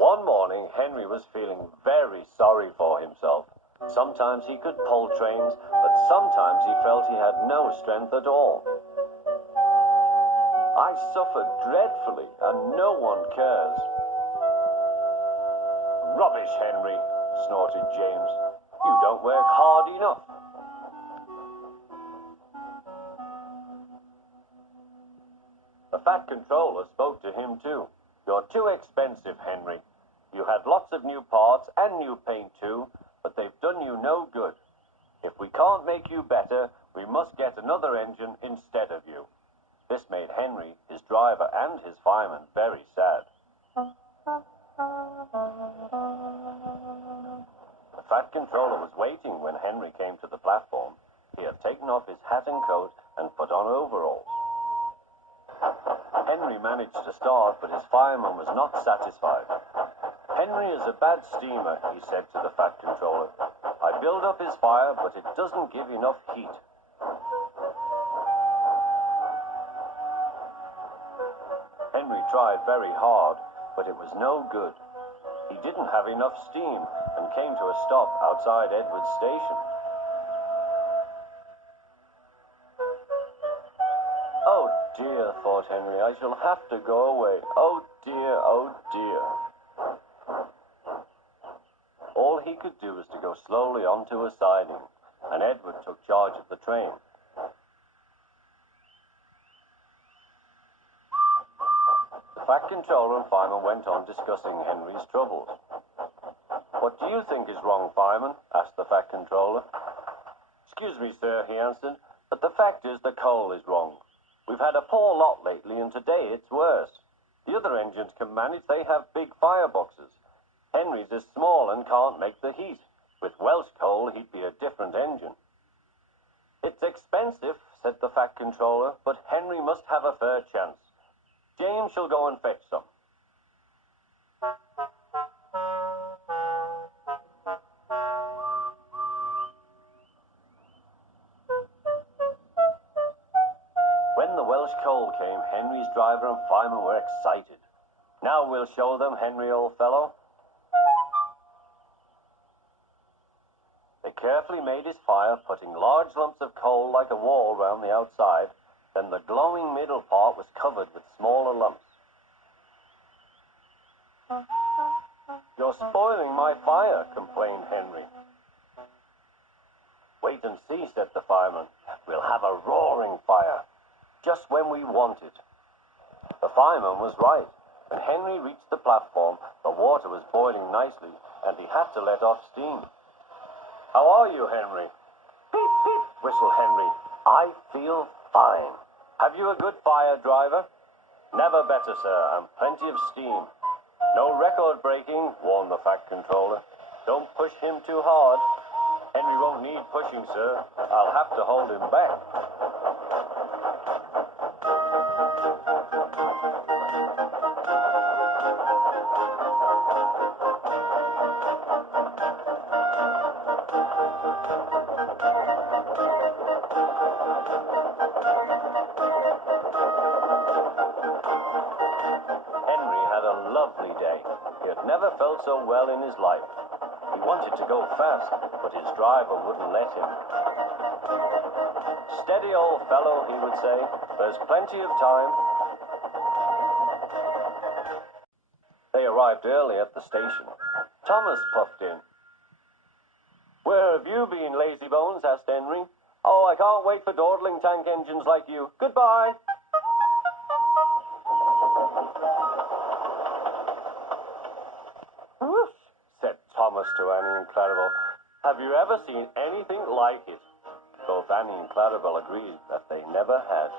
One morning, Henry was feeling very sorry for himself. Sometimes he could pull trains, but sometimes he felt he had no strength at all. I suffer dreadfully, and no one cares. Rubbish, Henry, snorted James. You don't work hard enough. The Fat Controller spoke to him too. You're too expensive, Henry. You had lots of new parts and new paint too, but they've done you no good. If we can't make you better, we must get another engine instead of you. This made Henry, his driver, and his fireman very sad. The Fat Controller was waiting when Henry came to the platform. He had taken off his hat and coat and put on overalls. Henry managed to start, but his fireman was not satisfied. Henry is a bad steamer, he said to the Fat Controller. I build up his fire, but it doesn't give enough heat. Henry tried very hard, but it was no good. He didn't have enough steam and came to a stop outside Edward's station. Oh dear, thought Henry, I shall have to go away. Oh dear, oh dear. All he could do was to go slowly onto a siding, and Edward took charge of the train. The Fat Controller and fireman went on discussing Henry's troubles. What do you think is wrong, fireman? Asked the Fat Controller. Excuse me, sir, he answered, but the fact is the coal is wrong. We've had a poor lot lately, and today it's worse. The other engines can manage, they have big fireboxes. Henry's is small and can't make the heat. With Welsh coal, he'd be a different engine. It's expensive, said the Fat Controller, but Henry must have a fair chance. James shall go and fetch some. When the Welsh coal came, Henry's driver and fireman were excited. Now we'll show them, Henry, old fellow. They carefully made his fire, putting large lumps of coal like a wall round the outside. Then the glowing middle part was covered with smaller lumps. You're spoiling my fire, complained Henry. Wait and see, said the fireman. We'll have a roaring fire, just when we want it. The fireman was right. When Henry reached the platform, the water was boiling nicely, and he had to let off steam. How are you, Henry? Beep, beep, whistled Henry. I feel fine. Have you a good fire, driver? Never better, sir, and plenty of steam. No record breaking, warned the Fat Controller. Don't push him too hard. Henry won't need pushing, sir. I'll have to hold him back. Lovely day. He had never felt so well in his life. He wanted to go fast, but his driver wouldn't let him. Steady, old fellow, he would say. There's plenty of time. They arrived early at the station. Thomas puffed in. Where have you been, lazybones? Asked Henry. Oh, I can't wait for dawdling tank engines like you. Goodbye. Said Thomas to Annie and Clarabel. Have you ever seen anything like it? Both Annie and Clarabel agreed that they never had.